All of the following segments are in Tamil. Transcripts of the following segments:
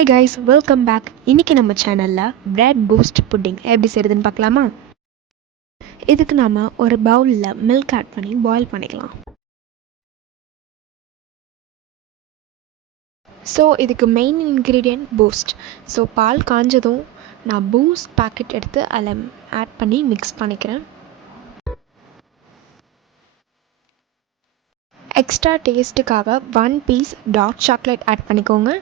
Hi guys, welcome back. இன்றைக்கி நம்ம சேனலில் பிரெட் பூஸ்ட் புட்டிங் எப்படி செய்கிறதுன்னு பார்க்கலாமா? இதுக்கு நாம் ஒரு பவுலில் மில்க் ஆட் பண்ணி பாயில் பண்ணிக்கலாம். ஸோ இதுக்கு மெயின் இன்க்ரீடியன்ட் பூஸ்ட். ஸோ பால் காஞ்சதும் நான் பூஸ்ட் பேக்கெட் எடுத்து அதில் ஆட் பண்ணி மிக்ஸ் பண்ணிக்கிறேன். எக்ஸ்ட்ரா டேஸ்ட்டுக்காக 1 பீஸ் டார்க் சாக்லேட் ஆட் பண்ணிக்கோங்க.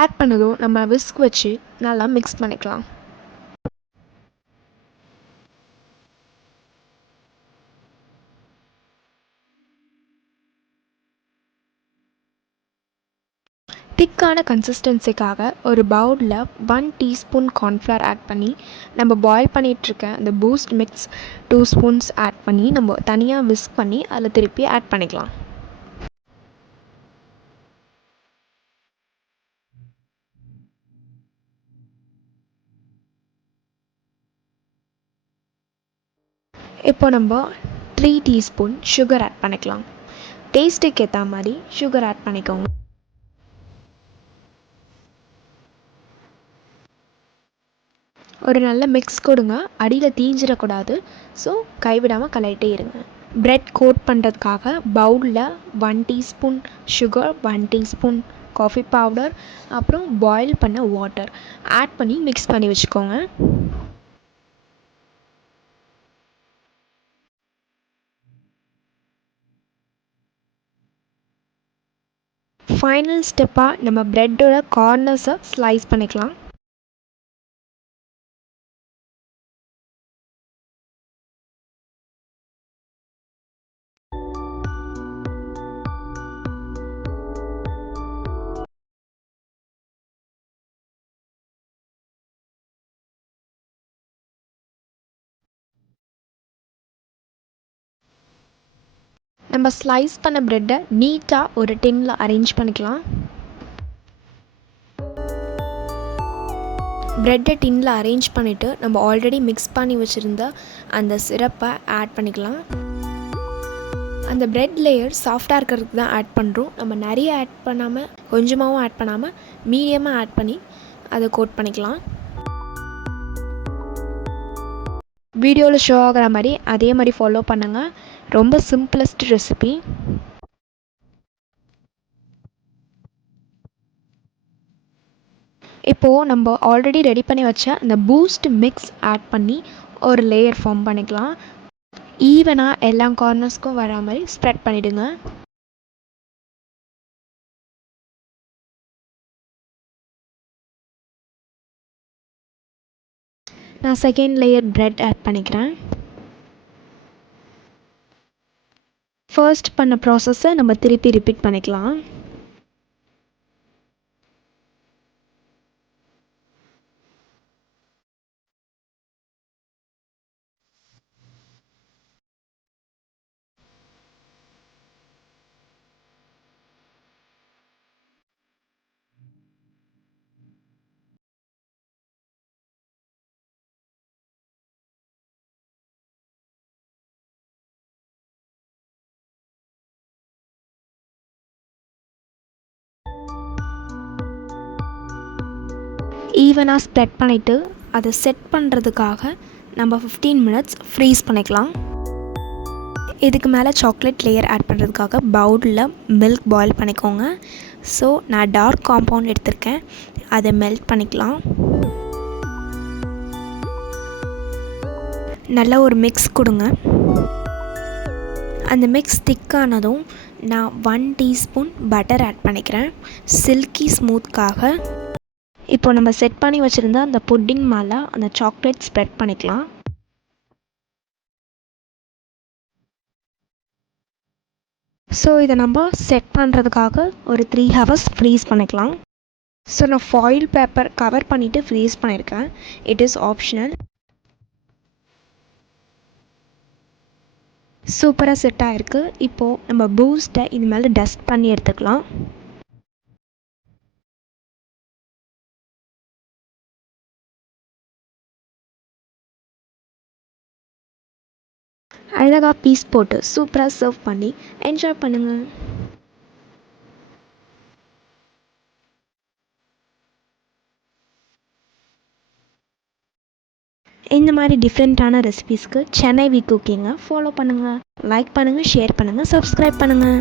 ஆட் பண்ணதும் நம்ம விஸ்க் வச்சு நல்லா மிக்ஸ் பண்ணிக்கலாம். திக்கான கன்சிஸ்டன்சிக்காக ஒரு பவுலில் 1 டீஸ்பூன் கார்ன்ஃப்ளவர் ஆட் பண்ணி நம்ம பாயில் பண்ணிகிட்ருக்க அந்த பூஸ்ட் மிக்ஸ் 2 ஸ்பூன்ஸ் ஆட் பண்ணி நம்ம தனியாக விஸ்க் பண்ணி அதில் திருப்பி ஆட் பண்ணிக்கலாம். இப்போ நம்ம 3 டீஸ்பூன் சுகர் ஆட் பண்ணிக்கலாம். டேஸ்ட்டுக்கு ஏற்ற மாதிரி சுகர் ஆட் பண்ணிக்கோங்க. ஒரு நல்ல மிக்ஸ் கொடுங்க, அடியில் தீஞ்சிடக்கூடாது. ஸோ கைவிடாமல் கலரிட்டே இருங்க. பிரெட் கோட் பண்ணுறதுக்காக பவுலில் 1 teaspoon sugar, 1 teaspoon coffee powder, அப்புறம் பாயில் பண்ண வாட்டர் ஆட் பண்ணி மிக்ஸ் பண்ணி வச்சுக்கோங்க. ஃபைனல் ஸ்டெப்பாக நம்ம ப்ரெட்டோட கார்னர்ஸை ஸ்லைஸ் பண்ணிக்கலாம். நம்ம ஸ்லைஸ் பண்ண ப்ரெட்டை நீட்டாக ஒரு டின்னில் அரேஞ்ச் பண்ணிக்கலாம். ப்ரெட்டை டின்னில் அரேஞ்ச் பண்ணிவிட்டு நம்ம ஆல்ரெடி மிக்ஸ் பண்ணி வச்சுருந்த அந்த சிரப்பை ஆட் பண்ணிக்கலாம். அந்த ப்ரெட் லேயர் சாஃப்டாக இருக்கிறதுக்கு தான் ஆட் பண்ணுறோம். நம்ம நிறைய ஆட் பண்ணாமல், கொஞ்சமாகவும் ஆட் பண்ணாமல், மீடியமாக ஆட் பண்ணி அதை கோட் பண்ணிக்கலாம். வீடியோவில் ஷோ ஆகிற மாதிரி அதே மாதிரி ஃபாலோ பண்ணுங்கள். ரொம்ப சிம்பிளஸ்ட் ரெசிபி. இப்போது நம்ம ஆல்ரெடி ரெடி பண்ணி வச்ச அந்த பூஸ்ட் மிக்ஸ் ஆட் பண்ணி ஒரு லேயர் ஃபார்ம் பண்ணிக்கலாம். ஈவனாக எல்லா கார்னர்ஸ்க்கும் வர மாதிரி ஸ்ப்ரெட் பண்ணிவிடுங்க. நான் செகண்ட் லேயர் ப்ரெட் ஆட் பண்ணிக்கிறேன். ஃபர்ஸ்ட் பண்ண ப்ராசஸை நம்ம திருப்பி ரிப்பீட் பண்ணிக்கலாம். ஈவனாக ஸ்ப்ரெட் பண்ணிவிட்டு அதை செட் பண்ணுறதுக்காக நம்ம 15 மினிட்ஸ் ஃப்ரீஸ் பண்ணிக்கலாம். இதுக்கு மேலே சாக்லேட் லேயர் ஆட் பண்ணுறதுக்காக பவுலில் மில்க் பாயில் பண்ணிக்கோங்க. ஸோ நான் டார்க் காம்பவுண்ட் எடுத்திருக்கேன், அதை மெல்ட் பண்ணிக்கலாம். நல்லா ஒரு மிக்ஸ் கொடுங்க. அந்த மிக்ஸ் திக்கானதும் நான் 1 டீஸ்பூன் பட்டர் ஆட் பண்ணிக்கிறேன், சில்கி ஸ்மூத்காக. இப்போ நம்ம செட் பண்ணி வச்சுருந்த அந்த புட்டிங் மேலே அந்த சாக்லேட் ஸ்ப்ரெட் பண்ணிக்கலாம். ஸோ இதை நம்ம செட் பண்ணுறதுக்காக ஒரு 3 ஹவர்ஸ் ஃப்ரீஸ் பண்ணிக்கலாம். ஸோ நான் ஃபாயில் பேப்பர் கவர் பண்ணிவிட்டு ஃப்ரீஸ் பண்ணியிருக்கேன். It is optional. சூப்பராக செட் ஆகிருக்கு. இப்போது நம்ம பூஸ்ட்டை இது மேலே டஸ்ட் பண்ணி எடுத்துக்கலாம். அழகாக பீஸ் போட்டு சூப்பராக சர்வ் பண்ணி என்ஜாய் பண்ணுங்கள். இந்த மாதிரி டிஃப்ரெண்ட்டான ரெசிபீஸ்க்கு சென்னை வீ குக்கிங்கை ஃபாலோ பண்ணுங்கள், லைக் பண்ணுங்கள், ஷேர் பண்ணுங்கள், சப்ஸ்கிரைப் பண்ணுங்கள்.